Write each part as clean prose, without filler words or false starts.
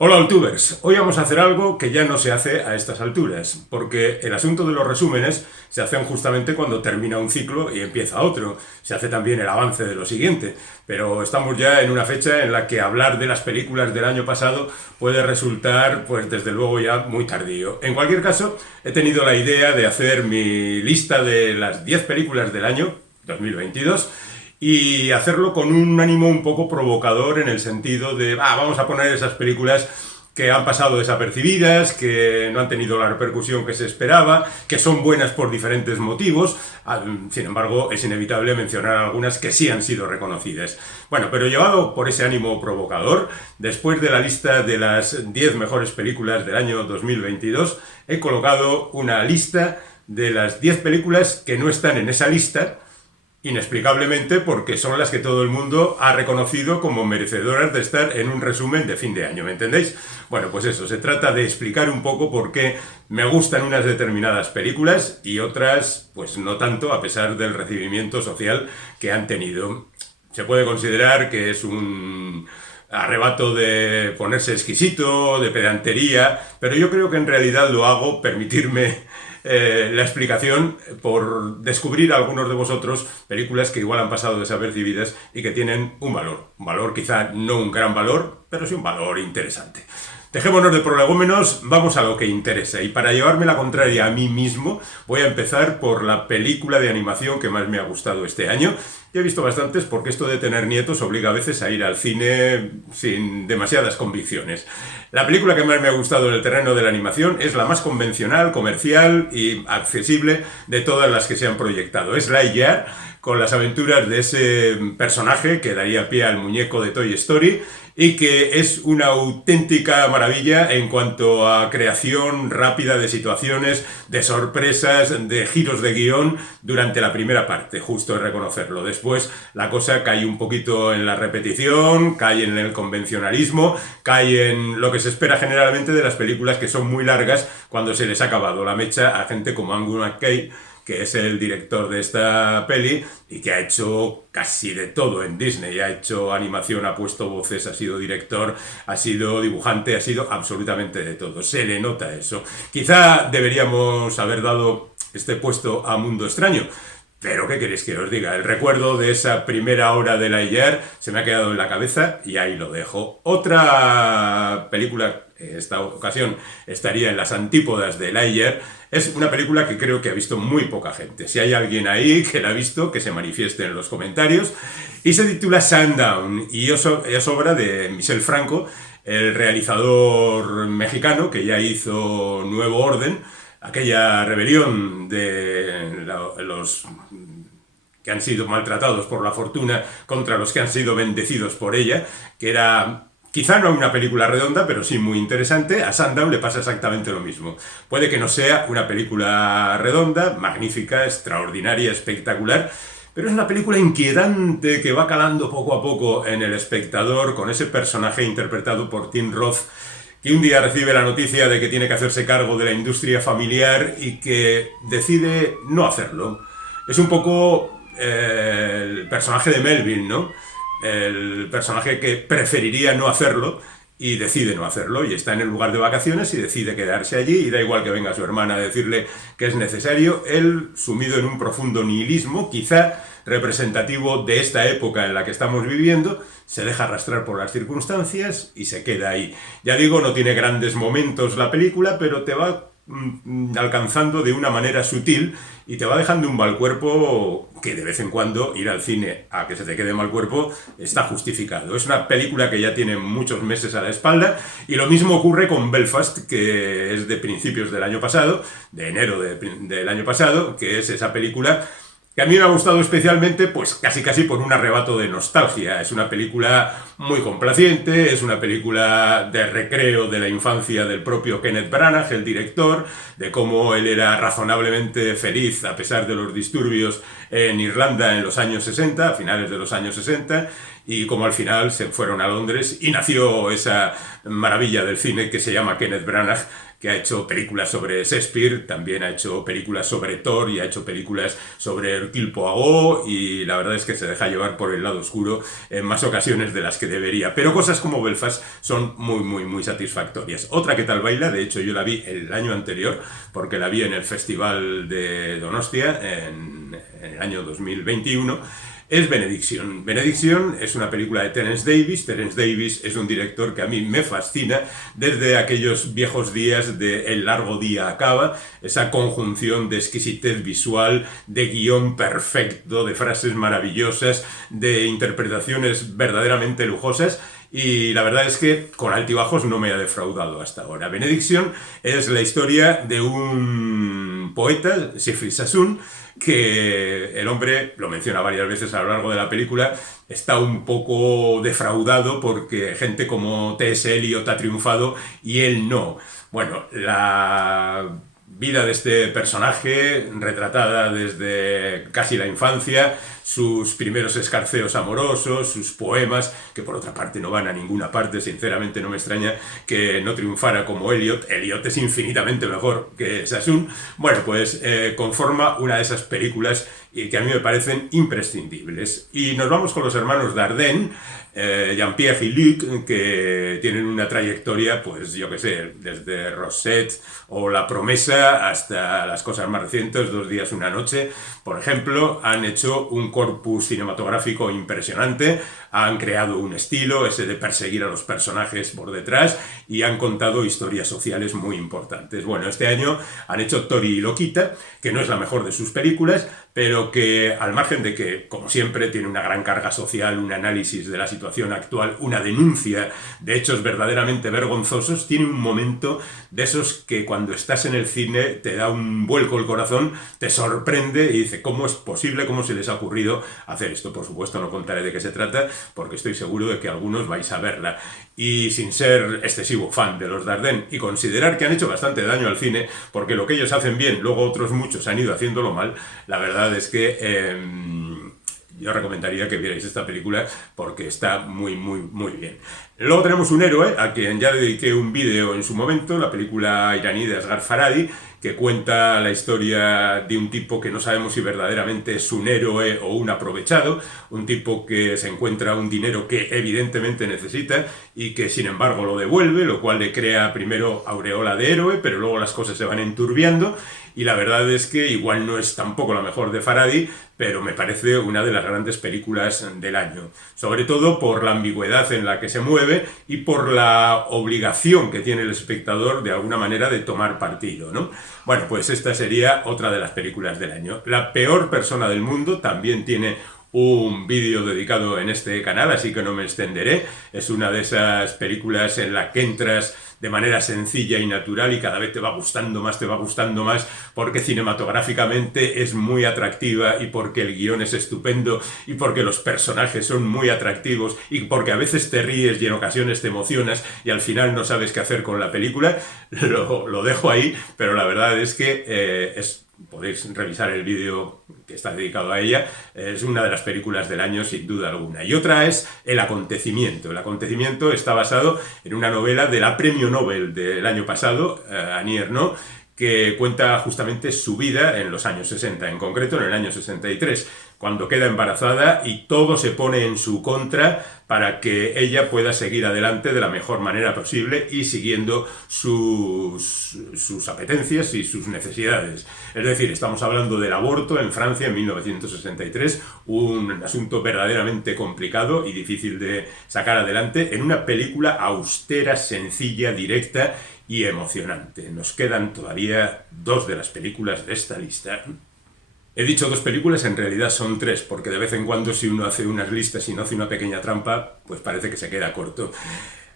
Hola Altubers, hoy vamos a hacer algo que ya no se hace a estas alturas, porque el asunto de los resúmenes se hacen justamente cuando termina un ciclo y empieza otro, se hace también el avance de lo siguiente, pero estamos ya en una fecha en la que hablar de las películas del año pasado puede resultar, pues desde luego ya muy tardío. En cualquier caso, he tenido la idea de hacer mi lista de las 10 películas del año 2022 y hacerlo con un ánimo un poco provocador en el sentido de, vamos a poner esas películas que han pasado desapercibidas, que no han tenido la repercusión que se esperaba, que son buenas por diferentes motivos. Sin embargo, es inevitable mencionar algunas que sí han sido reconocidas. Bueno, pero llevado por ese ánimo provocador, después de la lista de las 10 mejores películas del año 2022, he colocado una lista de las 10 películas que no están en esa lista, inexplicablemente, porque son las que todo el mundo ha reconocido como merecedoras de estar en un resumen de fin de año, ¿me entendéis? Bueno, pues eso, se trata de explicar un poco por qué me gustan unas determinadas películas y otras pues no tanto, a pesar del recibimiento social que han tenido. Se puede considerar que es un arrebato de ponerse exquisito, de pedantería, pero yo creo que en realidad lo hago, permitirme la explicación, por descubrir a algunos de vosotros películas que igual han pasado desapercibidas y que tienen un valor quizá no un gran valor, pero sí un valor interesante. Dejémonos de prolegómenos, vamos a lo que interesa. Y para llevarme la contraria a mí mismo, voy a empezar por la película de animación que más me ha gustado este año. Yo he visto bastantes porque esto de tener nietos obliga a veces a ir al cine sin demasiadas convicciones. La película que más me ha gustado en el terreno de la animación es la más convencional, comercial y accesible de todas las que se han proyectado. Es Lightyear, con las aventuras de ese personaje que daría pie al muñeco de Toy Story y que es una auténtica maravilla en cuanto a creación rápida de situaciones, de sorpresas, de giros de guión durante la primera parte, justo es reconocerlo. Después la cosa cae un poquito en la repetición, cae en el convencionalismo, cae en lo que se espera generalmente de las películas que son muy largas cuando se les ha acabado la mecha a gente como Angus McKay, que es el director de esta peli y que ha hecho casi de todo en Disney. Ha hecho animación, ha puesto voces, ha sido director, ha sido dibujante, ha sido absolutamente de todo. Se le nota eso. Quizá deberíamos haber dado este puesto a Mundo Extraño, pero ¿qué queréis que os diga? El recuerdo de esa primera hora de Lightyear se me ha quedado en la cabeza y ahí lo dejo. Otra película, en esta ocasión estaría en las antípodas de Lightyear, es una película que creo que ha visto muy poca gente. Si hay alguien ahí que la ha visto, que se manifieste en los comentarios. Y se titula Sundown y es obra de Michel Franco, el realizador mexicano que ya hizo Nuevo Orden, aquella rebelión de los que han sido maltratados por la fortuna contra los que han sido bendecidos por ella, que era quizá no una película redonda, pero sí muy interesante. A Sundown le pasa exactamente lo mismo. Puede que no sea una película redonda, magnífica, extraordinaria, espectacular, pero es una película inquietante que va calando poco a poco en el espectador con ese personaje interpretado por Tim Roth, que un día recibe la noticia de que tiene que hacerse cargo de la industria familiar y que decide no hacerlo. Es un poco el personaje de Melvin, ¿no? El personaje que preferiría no hacerlo y decide no hacerlo y está en el lugar de vacaciones y decide quedarse allí y da igual que venga su hermana a decirle que es necesario. Él, sumido en un profundo nihilismo, quizá representativo de esta época en la que estamos viviendo, se deja arrastrar por las circunstancias y se queda ahí. Ya digo, no tiene grandes momentos la película, pero te va alcanzando de una manera sutil y te va dejando un mal cuerpo que de vez en cuando ir al cine a que se te quede mal cuerpo está justificado. Es una película que ya tiene muchos meses a la espalda y lo mismo ocurre con Belfast, que es de principios del año pasado, de enero del año pasado, que es esa película que a mí me ha gustado especialmente, pues casi por un arrebato de nostalgia. Es una película muy complaciente, es una película de recreo de la infancia del propio Kenneth Branagh, el director, de cómo él era razonablemente feliz a pesar de los disturbios en Irlanda en los años 60, a finales de los años 60, y como al final se fueron a Londres y nació esa maravilla del cine que se llama Kenneth Branagh, que ha hecho películas sobre Shakespeare, también ha hecho películas sobre Thor y ha hecho películas sobre Hercule Poirot, y la verdad es que se deja llevar por el lado oscuro en más ocasiones de las que debería. Pero cosas como Belfast son muy satisfactorias. Otra que tal baila, de hecho yo la vi el año anterior, porque la vi en el Festival de Donostia en el año 2021, es Benediction. Benediction es una película de Terence Davis. Terence Davis es un director que a mí me fascina desde aquellos viejos días de El largo día acaba, esa conjunción de exquisitez visual, de guión perfecto, de frases maravillosas, de interpretaciones verdaderamente lujosas. Y la verdad es que con altibajos no me ha defraudado hasta ahora. Benediction es la historia de un poeta, Siegfried Sassoon, que el hombre, lo menciona varias veces a lo largo de la película, está un poco defraudado porque gente como T.S. Eliot ha triunfado y él no. Bueno, la vida de este personaje, retratada desde casi la infancia, sus primeros escarceos amorosos, sus poemas, que por otra parte no van a ninguna parte, sinceramente no me extraña que no triunfara como Eliot. Eliot es infinitamente mejor que Sassoon. Bueno, pues conforma una de esas películas que a mí me parecen imprescindibles. Y nos vamos con los hermanos Dardenne, Jean-Pierre y Luc, que tienen una trayectoria, pues yo qué sé, desde Rosette o La Promesa hasta las cosas más recientes, Dos días, una noche. Por ejemplo, han hecho un corpus cinematográfico impresionante, han creado un estilo, ese de perseguir a los personajes por detrás, y han contado historias sociales muy importantes. Bueno, este año han hecho Tori y Loquita, que no es la mejor de sus películas, pero que al margen de que, como siempre, tiene una gran carga social, un análisis de la situación actual, una denuncia de hechos verdaderamente vergonzosos, tiene un momento de esos que cuando estás en el cine te da un vuelco el corazón, te sorprende y dice, ¿cómo es posible? ¿Cómo se les ha ocurrido hacer esto? Por supuesto no contaré de qué se trata, porque estoy seguro de que algunos vais a verla. Y sin ser excesivo fan de los Dardenne y considerar que han hecho bastante daño al cine, porque lo que ellos hacen bien, luego otros muchos han ido haciéndolo mal, la verdad es que yo recomendaría que vierais esta película porque está muy bien. Luego tenemos un héroe a quien ya dediqué un vídeo en su momento, la película iraní de Asghar Farhadi, que cuenta la historia de un tipo que no sabemos si verdaderamente es un héroe o un aprovechado, un tipo que se encuentra un dinero que evidentemente necesita y que sin embargo lo devuelve, lo cual le crea primero aureola de héroe, pero luego las cosas se van enturbiando. Y la verdad es que igual no es tampoco la mejor de Farhadi, pero me parece una de las grandes películas del año. Sobre todo por la ambigüedad en la que se mueve y por la obligación que tiene el espectador de alguna manera de tomar partido, ¿no? Bueno, pues esta sería otra de las películas del año. La peor persona del mundo también tiene un vídeo dedicado en este canal, así que no me extenderé. Es una de esas películas en la que entras de manera sencilla y natural y cada vez te va gustando más, porque cinematográficamente es muy atractiva y porque el guión es estupendo y porque los personajes son muy atractivos y porque a veces te ríes y en ocasiones te emocionas y al final no sabes qué hacer con la película. Lo dejo ahí, pero la verdad es que podéis revisar el vídeo que está dedicado a ella, es una de las películas del año sin duda alguna. Y otra es El acontecimiento. El acontecimiento está basado en una novela de la Premio Nobel del año pasado, Annie Ernaux, que cuenta justamente su vida en los años 60, en concreto en el año 63, cuando queda embarazada y todo se pone en su contra para que ella pueda seguir adelante de la mejor manera posible y siguiendo sus apetencias y sus necesidades. Es decir, estamos hablando del aborto en Francia en 1963, un asunto verdaderamente complicado y difícil de sacar adelante en una película austera, sencilla, directa y emocionante. Nos quedan todavía dos de las películas de esta lista. He dicho dos películas, en realidad son tres, porque de vez en cuando si uno hace unas listas y no hace una pequeña trampa, pues parece que se queda corto.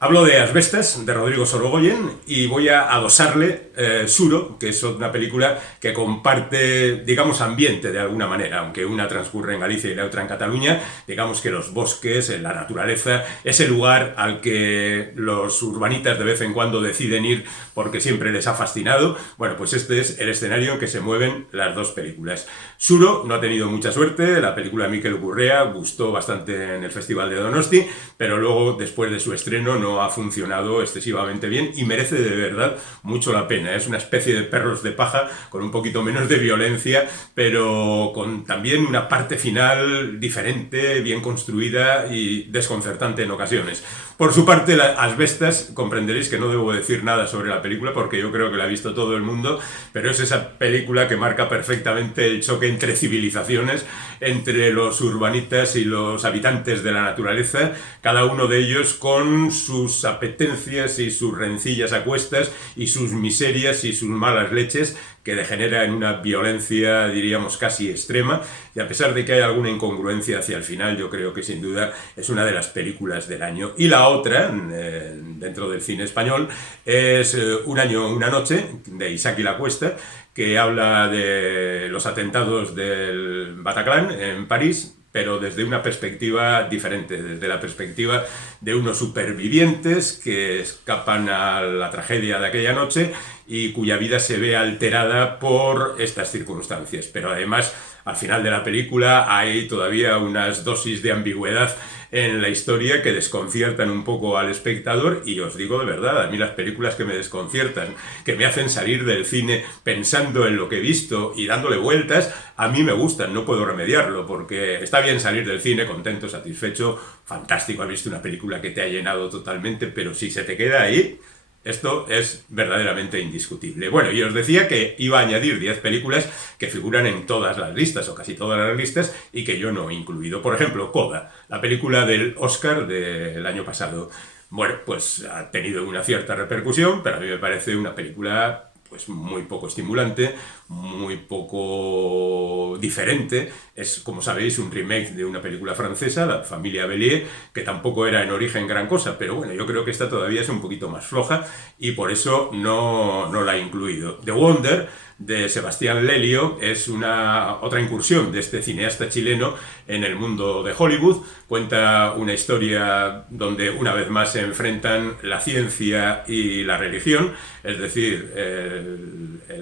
Hablo de Asbestas, de Rodrigo Sorogoyen, y voy a adosarle Suro, que es una película que comparte, digamos, ambiente de alguna manera, aunque una transcurre en Galicia y la otra en Cataluña, digamos que los bosques, la naturaleza, ese lugar al que los urbanitas de vez en cuando deciden ir porque siempre les ha fascinado. Bueno, pues este es el escenario en que se mueven las dos películas. Suro no ha tenido mucha suerte, la película de Mikel Gurrea gustó bastante en el Festival de Donosti, pero luego, después de su estreno, no ha funcionado excesivamente bien y merece de verdad mucho la pena. Es una especie de Perros de paja con un poquito menos de violencia, pero con también una parte final diferente, bien construida y desconcertante en ocasiones. Por su parte, Asbestas, comprenderéis que no debo decir nada sobre la película porque yo creo que la ha visto todo el mundo, pero es esa película que marca perfectamente el choque entre civilizaciones, entre los urbanitas y los habitantes de la naturaleza, cada uno de ellos con sus apetencias y sus rencillas a cuestas y sus miserias y sus malas leches, que degenera en una violencia, diríamos, casi extrema, y a pesar de que hay alguna incongruencia hacia el final, yo creo que sin duda es una de las películas del año. Y la otra, dentro del cine español, es Un año, una noche, de Isaac y la Cuesta, que habla de los atentados del Bataclan en París, pero desde una perspectiva diferente, desde la perspectiva de unos supervivientes que escapan a la tragedia de aquella noche y cuya vida se ve alterada por estas circunstancias. Pero además, al final de la película hay todavía unas dosis de ambigüedad en la historia que desconciertan un poco al espectador, y os digo de verdad, a mí las películas que me desconciertan, que me hacen salir del cine pensando en lo que he visto y dándole vueltas, a mí me gustan, no puedo remediarlo, porque está bien salir del cine contento, satisfecho, fantástico, has visto una película que te ha llenado totalmente, pero si se te queda ahí, esto es verdaderamente indiscutible. Bueno, y os decía que iba a añadir 10 películas que figuran en todas las listas, o casi todas las listas, y que yo no he incluido. Por ejemplo, Coda, la película del Oscar del año pasado. Bueno, pues ha tenido una cierta repercusión, pero a mí me parece una película pues muy poco estimulante, muy poco diferente. Es, como sabéis, un remake de una película francesa, La familia Bélier, que tampoco era en origen gran cosa, pero bueno, yo creo que esta todavía es un poquito más floja y por eso no la he incluido. The Wonder, de Sebastián Lelio, es otra incursión de este cineasta chileno en el mundo de Hollywood. Cuenta una historia donde una vez más se enfrentan la ciencia y la religión, es decir,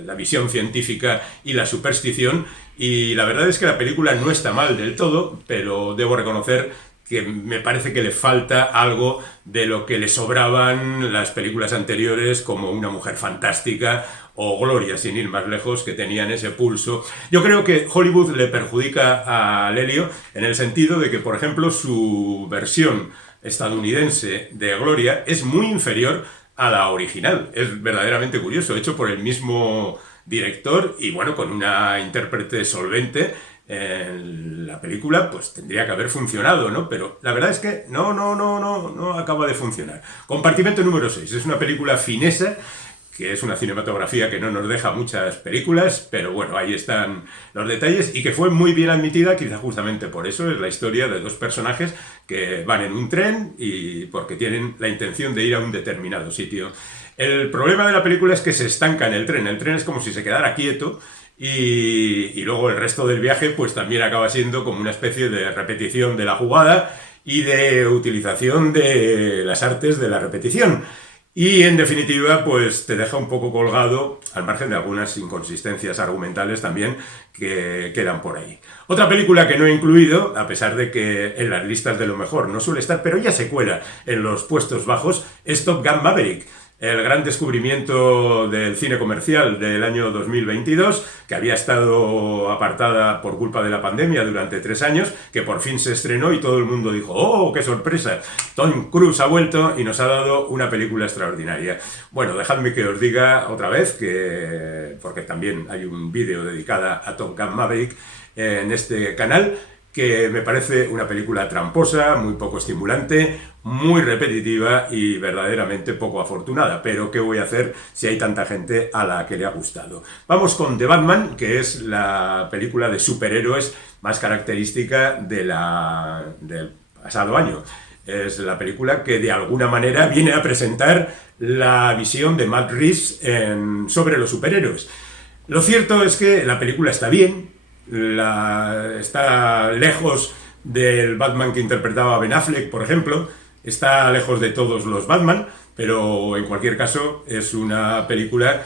la visión científica y la superstición, y la verdad es que la película no está mal del todo, pero debo reconocer que me parece que le falta algo de lo que le sobraban las películas anteriores, como Una mujer fantástica o Gloria, sin ir más lejos, que tenían ese pulso. Yo creo que Hollywood le perjudica a Lelio en el sentido de que, por ejemplo, su versión estadounidense de Gloria es muy inferior a la original. Es verdaderamente curioso, hecho por el mismo director y, bueno, con una intérprete solvente. En la película pues tendría que haber funcionado, ¿no? Pero la verdad es que no acaba de funcionar. Compartimento número 6 es una película finesa, que es una cinematografía que no nos deja muchas películas, pero bueno, ahí están los detalles, y que fue muy bien admitida, quizá justamente por eso. Es la historia de dos personajes que van en un tren y porque tienen la intención de ir a un determinado sitio. El problema de la película es que se estanca en el tren es como si se quedara quieto, y luego el resto del viaje pues también acaba siendo como una especie de repetición de la jugada y de utilización de las artes de la repetición. Y en definitiva, pues te deja un poco colgado, al margen de algunas inconsistencias argumentales también que quedan por ahí. Otra película que no he incluido, a pesar de que en las listas de lo mejor no suele estar, pero ya se cuela en los puestos bajos, es Top Gun Maverick. El gran descubrimiento del cine comercial del año 2022, que había estado apartada por culpa de la pandemia durante 3 años, que por fin se estrenó y todo el mundo dijo ¡oh, qué sorpresa! Tom Cruise ha vuelto y nos ha dado una película extraordinaria. Bueno, dejadme que os diga otra vez, porque también hay un vídeo dedicado a Top Gun Maverick en este canal, que me parece una película tramposa, muy poco estimulante, muy repetitiva y verdaderamente poco afortunada. Pero ¿qué voy a hacer si hay tanta gente a la que le ha gustado? Vamos con The Batman, que es la película de superhéroes más característica del pasado año. Es la película que de alguna manera viene a presentar la visión de Matt Reeves sobre los superhéroes. Lo cierto es que la película está bien, está lejos del Batman que interpretaba Ben Affleck, por ejemplo, está lejos de todos los Batman, pero en cualquier caso es una película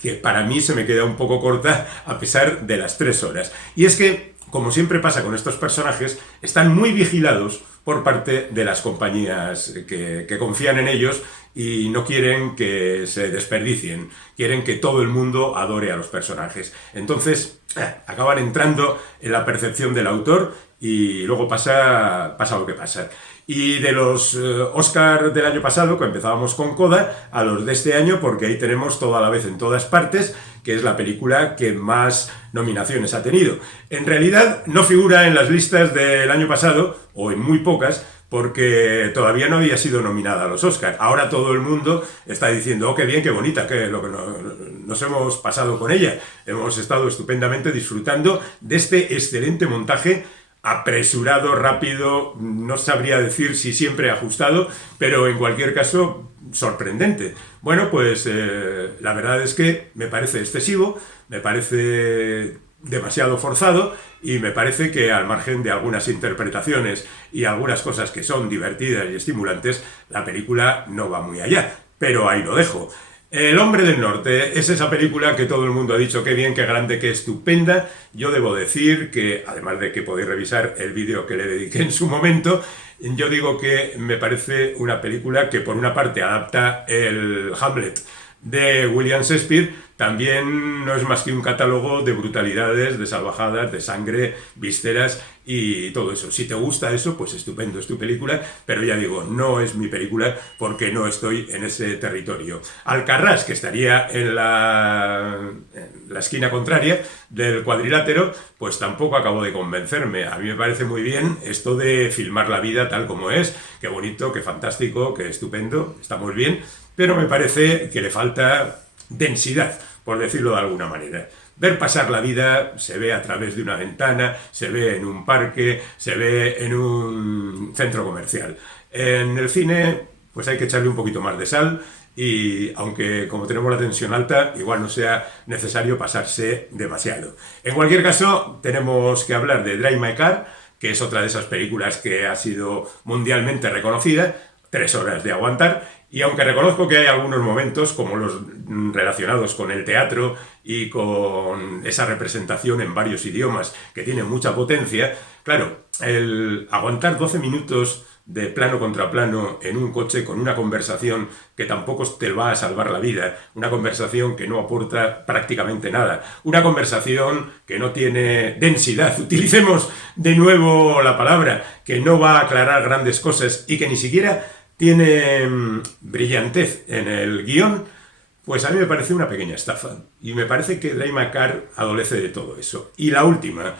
que para mí se me queda un poco corta a pesar de las 3 horas. Y es que, como siempre pasa con estos personajes, están muy vigilados por parte de las compañías que confían en ellos y no quieren que se desperdicien, quieren que todo el mundo adore a los personajes. Entonces, acaban entrando en la percepción del autor y luego pasa lo que pasa. Y de los Oscar del año pasado, que empezábamos con Coda, a los de este año, porque ahí tenemos Todo a la vez en todas partes, que es la película que más nominaciones ha tenido. En realidad no figura en las listas del año pasado, o en muy pocas, porque todavía no había sido nominada a los Oscar. Ahora todo el mundo está diciendo, oh, qué bien, qué bonita, que lo que nos hemos pasado con ella. Hemos estado estupendamente disfrutando de este excelente montaje, apresurado, rápido, no sabría decir si siempre ajustado, pero en cualquier caso sorprendente. Bueno, pues la verdad es que me parece excesivo, me parece demasiado forzado y me parece que al margen de algunas interpretaciones y algunas cosas que son divertidas y estimulantes, la película no va muy allá, pero ahí lo dejo. El hombre del norte es esa película que todo el mundo ha dicho qué bien, qué grande, qué estupenda. Yo debo decir que, además de que podéis revisar el vídeo que le dediqué en su momento, yo digo que me parece una película que por una parte adapta el Hamlet de William Shakespeare, también no es más que un catálogo de brutalidades, de salvajadas, de sangre, vísceras y todo eso. Si te gusta eso, pues estupendo, es tu película, pero ya digo, no es mi película porque no estoy en ese territorio. Alcarrás, que estaría en la esquina contraria del cuadrilátero, pues tampoco acabo de convencerme. A mí me parece muy bien esto de filmar la vida tal como es, qué bonito, qué fantástico, qué estupendo, está muy bien, pero me parece que le falta densidad, por decirlo de alguna manera. Ver pasar la vida se ve a través de una ventana, se ve en un parque, se ve en un centro comercial. En el cine, pues hay que echarle un poquito más de sal y aunque como tenemos la tensión alta, igual no sea necesario pasarse demasiado. En cualquier caso, tenemos que hablar de Drive My Car, que es otra de esas películas que ha sido mundialmente reconocida, 3 horas de aguantar. Y aunque reconozco que hay algunos momentos, como los relacionados con el teatro y con esa representación en varios idiomas que tiene mucha potencia, claro, el aguantar 12 minutos de plano contra plano en un coche con una conversación que tampoco te va a salvar la vida, una conversación que no aporta prácticamente nada, una conversación que no tiene densidad, utilicemos de nuevo la palabra, que no va a aclarar grandes cosas y que ni siquiera tiene brillantez en el guión, pues a mí me parece una pequeña estafa. Y me parece que Drive My Car adolece de todo eso. Y la última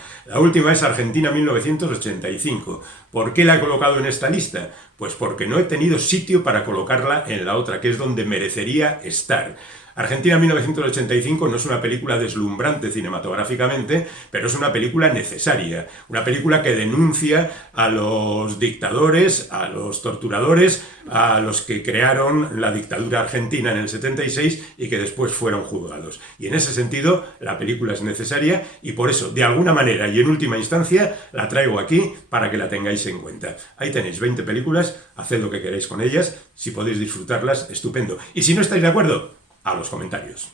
es Argentina 1985. ¿Por qué la he colocado en esta lista? Pues porque no he tenido sitio para colocarla en la otra, que es donde merecería estar. Argentina 1985 no es una película deslumbrante cinematográficamente, pero es una película necesaria, una película que denuncia a los dictadores, a los torturadores, a los que crearon la dictadura argentina en el 76 y que después fueron juzgados. Y en ese sentido, la película es necesaria y por eso, de alguna manera y en última instancia, la traigo aquí para que la tengáis en cuenta. Ahí tenéis 20 películas, haced lo que queráis con ellas, si podéis disfrutarlas, estupendo. Y si no estáis de acuerdo, a los comentarios.